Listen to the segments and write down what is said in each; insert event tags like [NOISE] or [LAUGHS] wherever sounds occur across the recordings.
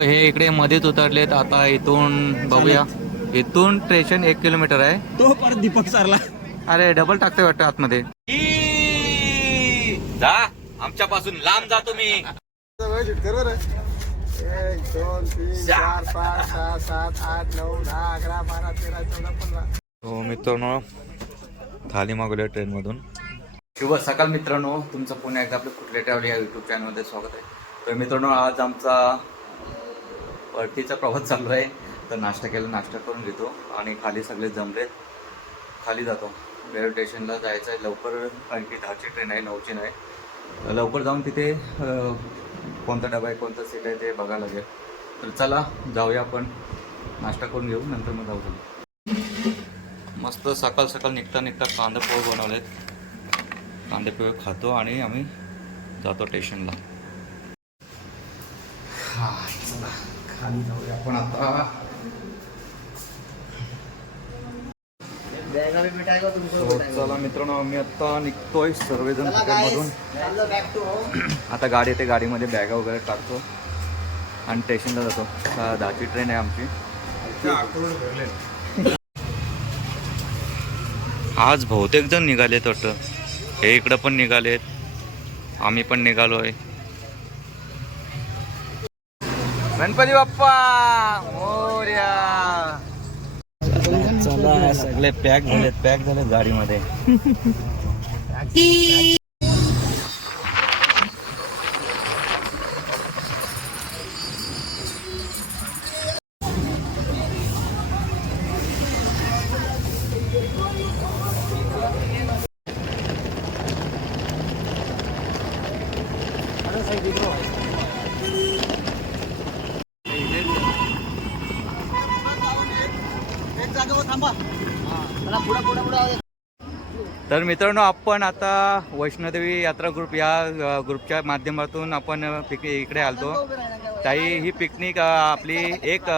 हे इकडे मध्येच उतरलेत. आता इथून बघूया. इथून स्टेशन एक किलोमीटर आहे. तो परत दीपक सरला. अरे डबल टाकते वाटतं आतमध्ये. जा. आमच्या पासून लांब जा तुम्ही. एक दोन तीन चार पाच सहा सात आठ नऊ दहा अकरा बारा तेरा चौदा पंधरा हो मित्रांनो थाली मागवल्या ट्रेनमधून. शुभ सकाळ मित्रांनो. तुमचं पुन्हा एकदा आपलं कुठल्या ट्रॅव्हल या यूट्यूब चॅनलमध्ये स्वागत आहे. तर मित्रांनो आज आमचा परतीचा प्रवास चालू आहे. तर नाश्ता केला नाश्ता करून घेतो आणि खाली सगळे जमलेत. खाली जातो. रेल्वे स्टेशनला जायचं आहे. लवकर कारण की दहाची ट्रेन आहे नऊची नाही. लवकर जाऊन तिथे कोणता डबा आहे कोणता सीट आहे ते बघायला लागेल. तर चला जाऊया आपण. नाश्ता करून घेऊ नंतर मग जाऊ मस्त सकाळ सकाळ निघता निघता कांदा पोहे बनवलेत. कांदे पोहे खातो आणि आम्ही जातो स्टेशनला. हां चला. खाली जाऊया आपण आता. So, चला मित्रांनो आम्ही आता निघतोय सर्वजण होम [CLEARS THROAT] आता गाडी येते गाडीमध्ये बॅगा वगैरे टाकतो आणि स्टेशनला जातो. दहाची ट्रेन आहे आमची. आज बहुतेक जण निघालेत वाटतं. हे इकडं पण निघालेत. आम्ही पण निघालोय. गणपती बाप्पा मोर्या चला सगळे पॅक झालेत पॅक झालेत गाडीमध्ये Thank you थांबा मला पुढे पुढे पुढे तर मित्रांनो आपण आता वैष्णोदेवी यात्रा ग्रुप या ग्रुपच्या माध्यमातून आपण पिक इकडे आलतो. ताई ही पिकनिक आपली एक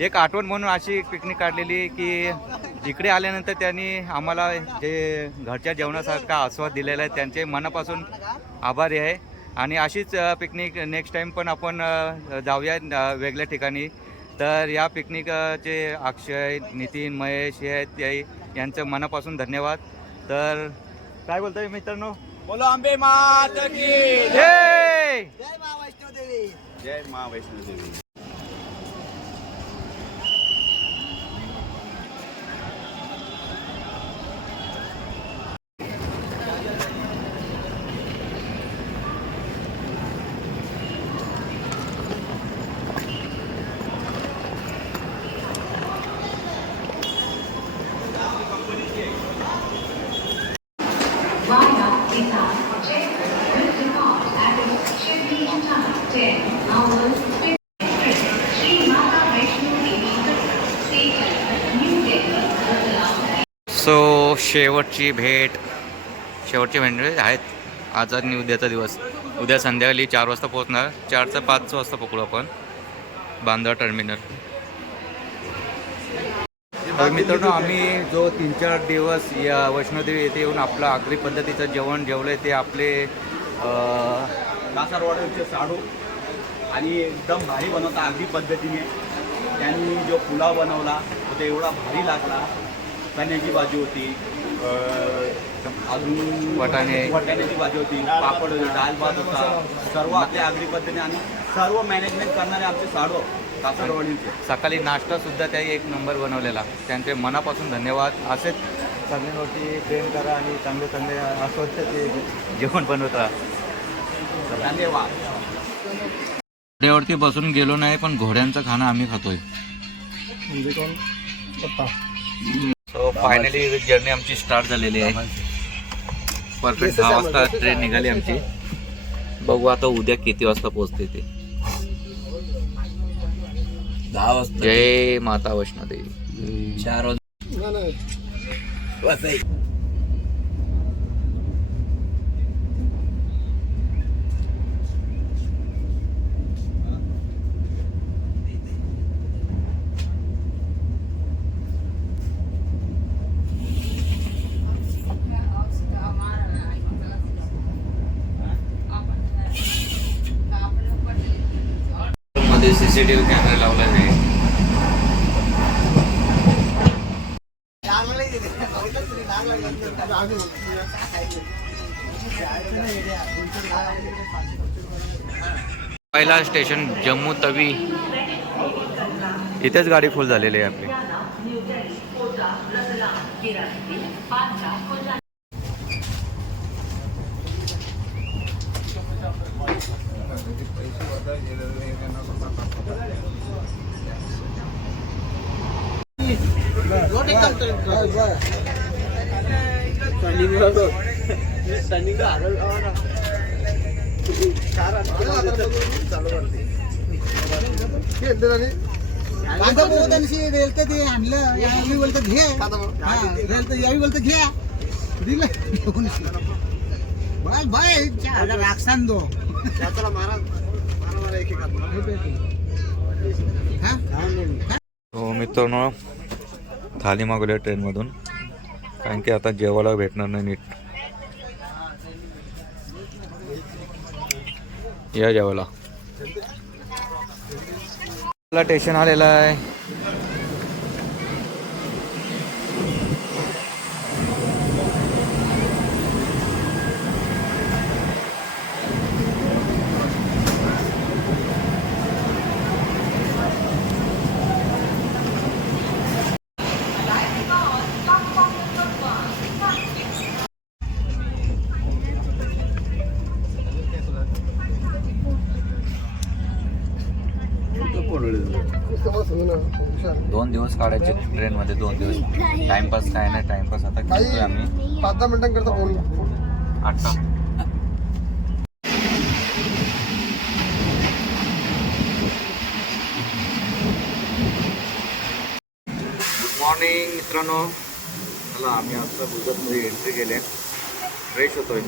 एक आठवण म्हणून अशी पिकनिक काढलेली की इकडे आल्यानंतर त्यांनी आम्हाला जे घरच्या जेवणासारखा आस्वाद दिलेला आहे त्यांचे मनापासून आभारी आहे. आणि अशीच पिकनिक नेक्स्ट टाईम पण आपण जाऊया वेगळ्या ठिकाणी. तर या पिकनिकचे अक्षय नितीन महेश हे आहेत ते यांचं मनापासून धन्यवाद. तर काय बोलतोय मित्रांनो? बोलो आंबे मात की जय! जय मा वैष्णव देवी. जय मा वैष्णो शेवटची भेट शेवटची भेट म्हणजे आहेत. आज आणि उद्याचा दिवस. उद्या संध्याकाळी चार वाजता पोहोचणार. चारचं पाच वाजता पकडू आपण. बांद्रा टर्मिनल. मित्रांनो आम्ही जो तीन चार दिवस या वैष्णोदेवी येथे येऊन आपलं आगरी पद्धतीचं जेवण जेवलं ते आपले अं, कासारवाड्याचे साडू आणि एकदम भारी बनवता आगरी पद्धतीने. त्यांनी जो पुलाव बनवला तो ते एवढा भारी लागला. चण्याची बाजू होती. अजून वाटाणे. वाटाण्याची भाजी होती पापड होती दाल भात होता. सर्व आपल्या आगरी पद्धतीने आणि सर्व मॅनेजमेंट करणारे आमचे साडू कासारवाडीचे सकाळी नाश्ता सुद्धा त्याही एक नंबर बनवलेला. त्यांचे मनापासून धन्यवाद. असेच सगळ्यांवरती प्रेम करा आणि चांगले चांगले अस्वस्थ ते जेवण बनवत राहा. धन्यवाद. घोड्यावरती बसून गेलो नाही पण घोड्यांचं खाणं आम्ही खातोय. म्हणजे कोण? फायनली जर्नी आमची स्टार्ट झालेली आहे. परफेक्ट दहा वाजता ट्रेन निघाली आमची. बघू आता उद्या किती वाजता पोहोचते ते. दहा वाजता. जय माता वैष्णोदेवी चार नाही नाही. वाजता सीसीटीव्ही कॅमेरा लावला आहे पहिला स्टेशन जम्मू तवी. इथेच गाडी फुल झालेली आहे आपली. ते आणलं यावेळी बोलतं घे यावेळी बोलतं घ्या दिलं बस बाय राखसान दो हा? हो मित्रांनो थाली मागवल्या ट्रेनमधून. कारण की आता जेवायला भेटणार नाही नीट. या जेवायला. स्टेशन आलेलं आहे. दोन दिवस काढायचे ट्रेनमध्ये दोन दिवस. टाइमपास काय नाही टाइमपास आता घेतोय आम्ही. पाच दहा मिनिटांकरता फोन. गुड मॉर्निंग मित्रांनो. चला आम्ही आता गुजरातमध्ये एंट्री केले. फ्रेश होतोय.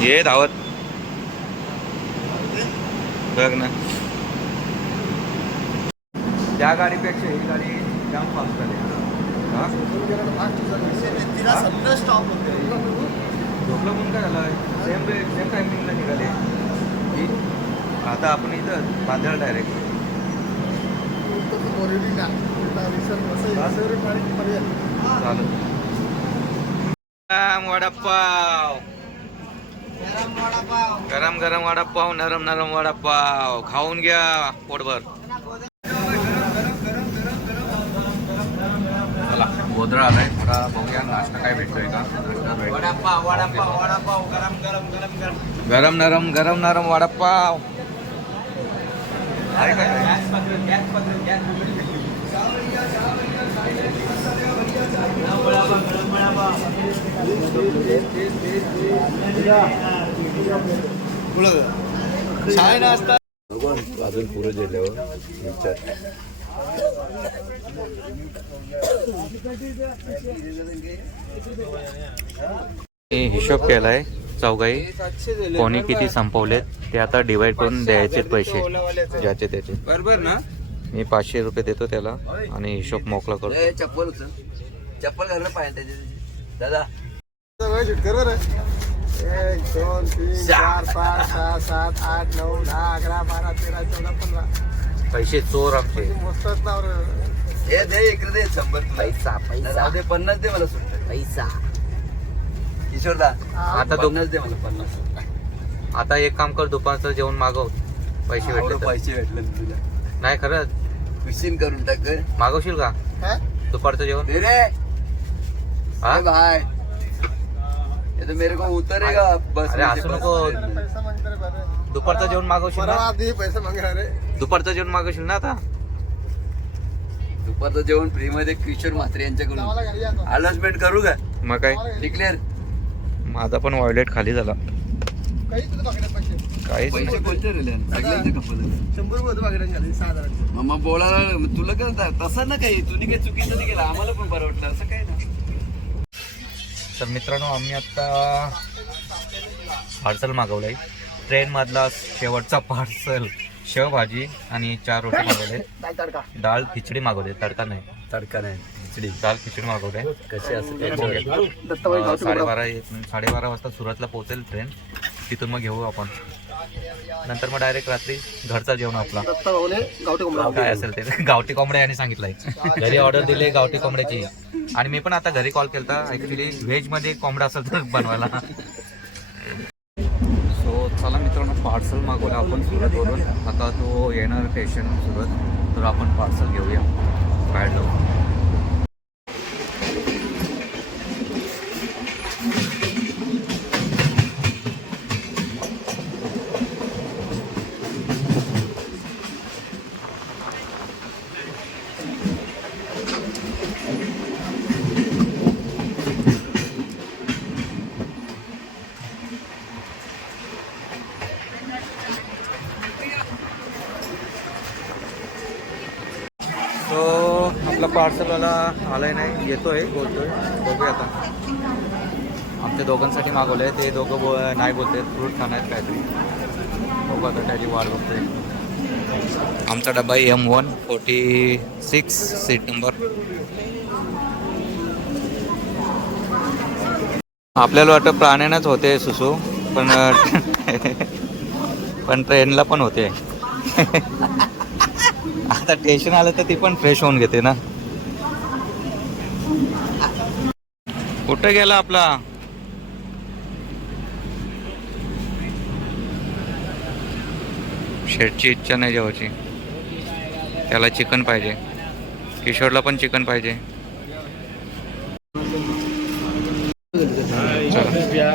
ये धावत. बघ ना. त्या गाडीपेक्षा ही गाडी जाम फास्ट झाली. हा? झोपलं पण काय झालं? सेम सेम टायमिंगला निघाले. ही? आता आपण इथं बांधळ डायरेक्ट चालू वडापाव. गरम गरम वडापाव नरम नरम वडापाव. खाऊन घ्या पोटभर. चला गोधळा आलाय. थोडा बघूया नाश्ता काय भेटतोय का? नाश्ता भेट- वडापाव वडापाव वडापाव. गरम गरम गरम गरम. गरम नरम गरम नरम वडापाव. आहे काय नाश्ता अजून पुढे गेल्यावर विचार. हिशोब केलाय चौघाई कोणी किती संपवलेत ते आता डिवाइड करून द्यायचे पैसे ज्याचे त्याचे. बरोबर ना? मी पाचशे रुपये देतो त्याला आणि हिशोब मोकळा करतो. चप्पल चप्पल घालणं पाहिजे दादा. एक दोन तीन चार पाच सहा सात आठ नऊ दहा अकरा बारा तेरा चौदा पंधरा. पैसे चोर आमचे. मोजतात ना बरं. हे दे इकडे दे शंभर पैसा पैसा. दे पन्नास दे मला सुट्ट. पैसा. किशोरदा आता दु- पन्नास दे मला पन्नास. आता एक काम कर दुपारचं जेवण मागव. पैसे भेटले. पैसे भेटले ना तुला. नाही खरंच खुशीन करून टाक. मागवशील का? दुपारचं जेवण? दे रे. हा? ये तो मेरे को उतरेगा बस अरे, नको. दुपारचं जेवण मागवशील ना? आधी पैसा मागा रे दुपारचं जेवण मागवशील ना आता? दुपारचं जेवण फ्री मध्ये किशोर म्हात्रे यांच्याकडून. अनाउन्समेंट करू का? मग काय? डिक्लेअर माझा पण वॉयलेट खाली झाला. काही पैसे. कोणते सगळ्यांचे कपल शंभर रुपये मग बोलायला तुला काय तसं ना काही तुम्ही काही चुकीचं नाही केलं. आम्हाला पण बरं वाटलं. असं काय ना तर मित्रांनो आम्ही आता पार्सल मागवलंय. ट्रेन मधला शेवटचा पार्सल शेवभाजी आणि चार रोटी मागवले डाळ खिचडी मागवले तडका नाही. तडका नाही. खिचडी. दाल खिचडी मागवले कशी असते अं, साडेबारा एक- साडेबारा वाजता सुरतला पोहोचेल ट्रेन. तिथून मग घेऊ आपण. नंतर मग डायरेक्ट रात्री घरचा जेवण आपला. काय असेल ते? गावठी कोंबड्या यांनी सांगितलंय. घरी ऑर्डर दिली गावठी कोंबड्याची. आणि मी पण आता घरी कॉल केलता. ऍक्च्युली व्हेजमध्ये कोंबडा असेल तर बनवायला. सो चला मित्रांनो पार्सल मागवलं आपण सुरतवरून आता तो येणार स्टेशन सुरत. तर आपण पार्सल घेऊया. बाहेर जाऊ तो आपला पार्सलवाला आलाय नाही येतोय बोलतोय. बघूया आता. आमच्या दोघांसाठी मागवलंय ते दोघं बो नाही बोलते फ्रूट खाणार आहेत काहीतरी. बघू आता त्याची वाट बघतोय. आमचा डबा M one forty six seat number आपल्याला वाटतं प्राण्यानंच होते सुसू पण [LAUGHS] पण ट्रेनला पण होते. [LAUGHS] आता स्टेशन आलं तर ती पण फ्रेश होऊन घेते ना. कुठं गेला आपला? शेटची इच्छा नाही जेवायची. त्याला चिकन पाहिजे. किशोरला पण चिकन पाहिजे. चला.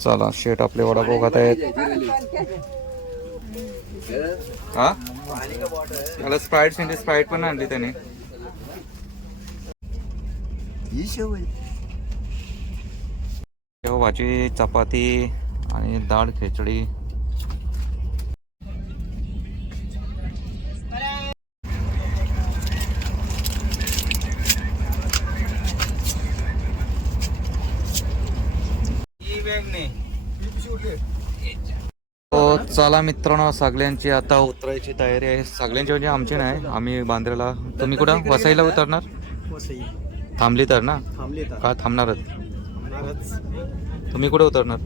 चला शेट आपले वडापाव खात आहेत. हा? मला स्प्राईट सांगते स्प्राईट पण आणली त्याने. भाजी चपाती आणि डाळ खिचडी. चला मित्रांनो सगळ्यांची आता उतरायची तयारी आहे. सगळ्यांची म्हणजे आमची नाही आम्ही बांद्र्याला तुम्ही कुठं? वसईला उतरणार? थांबली तर ना? का थांबणारच? तुम्ही कुठे उतरणार?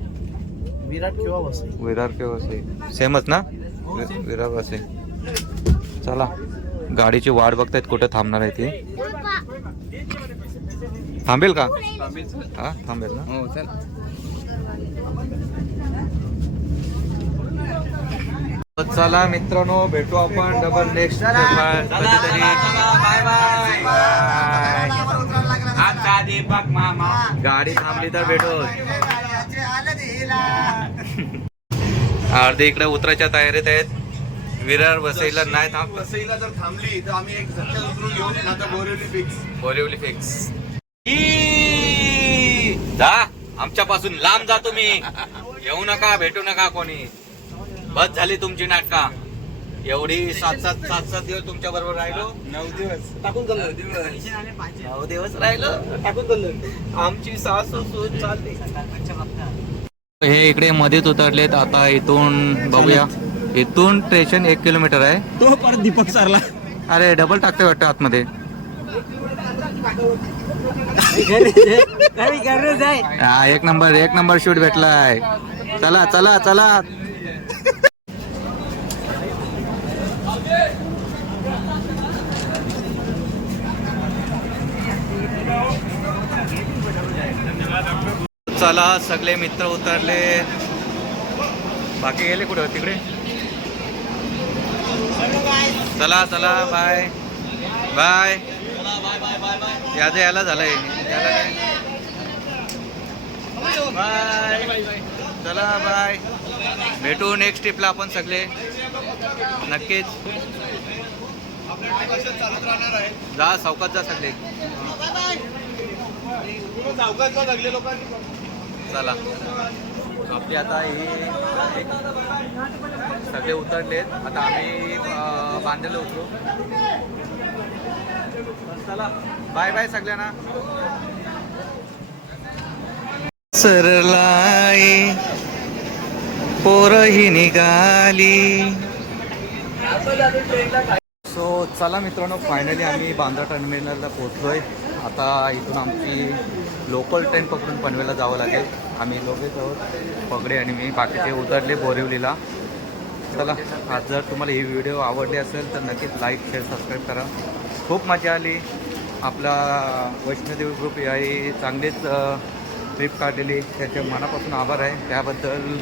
विराट किंवा वसई. विरार किंवा वसई. सेमच ना? वि- विरार वसई. चला गाडीची वाट बघतायत कुठे थांबणार आहे ती. थांबेल का? हा थांबेल ना? चला मित्रांनो भेटू आपण डबल नेक्स्ट कधीतरी. आता दीपक मामा. गाडी थांबली तर भेटू. [LAUGHS] अर्धे इकडे उतरायच्या तयारीत आहेत. विरार वसईला नाही थांब वसईला जर थांबली तर आम्ही एक झटक्यात उतरून घेऊ बोरिवली फिक्स बोलिवली फिक्स जा. आमच्यापासून लांब जा तुम्ही. [LAUGHS] येऊ नका भेटू नका कोणी. बस झाली तुमची नाटका. एवढी सात सात सात सात दिवस तुमच्या बरोबर राहिलो. नऊ दिवस. टाकून दिवस. नऊ दिवस राहिलो. टाकून आमची सासू सून चालली. हे इकडे मध्येच उतरलेत. आता इथून बघूया. इथून स्टेशन एक किलोमीटर आहे. तो परत दीपक सरला. अरे डबल टाकते वाटतं आतमध्ये. [LAUGHS] हा एक नंबर एक नंबर शूट भेटलाय. चला चला चला. चला सगळे मित्र उतरले. बाकी गेले कुठे? तिकडे? चला चला बाय. बाय. याचं याला झालंय. याला काय बाय. चला बाय. भेटू नेक्स्ट ट्रिपला आपण सगळे. नक्कीच. जा सावकात जा सगळे. चला आपली आता हे सगळे उतरलेत. आता आम्ही बांद्रेला उतरू चला. बाय बाय सगळ्यांना. सरलाई पोरही निघाली. सो चला मित्रांनो फायनली आम्ही बांद्रा टर्मिनलला पोहोचलो आहे आता इथून आमची लोकल ट्रेन पकडून पनवेलला जावं लागेल. आम्ही दोघेच आहोत पगडे आणि मी बाकीचे उतरले बोरिवलीला. चला आज जर तुम्हाला ही व्हिडिओ आवडली असेल तर नक्कीच लाईक शेअर सबस्क्राईब करा. खूप मजा आली. आपला वैष्णोदेवी ग्रुप याही चांगलीच ट्रिप काढलेली. त्याचे मनापासून आभार आहे. त्याबद्दल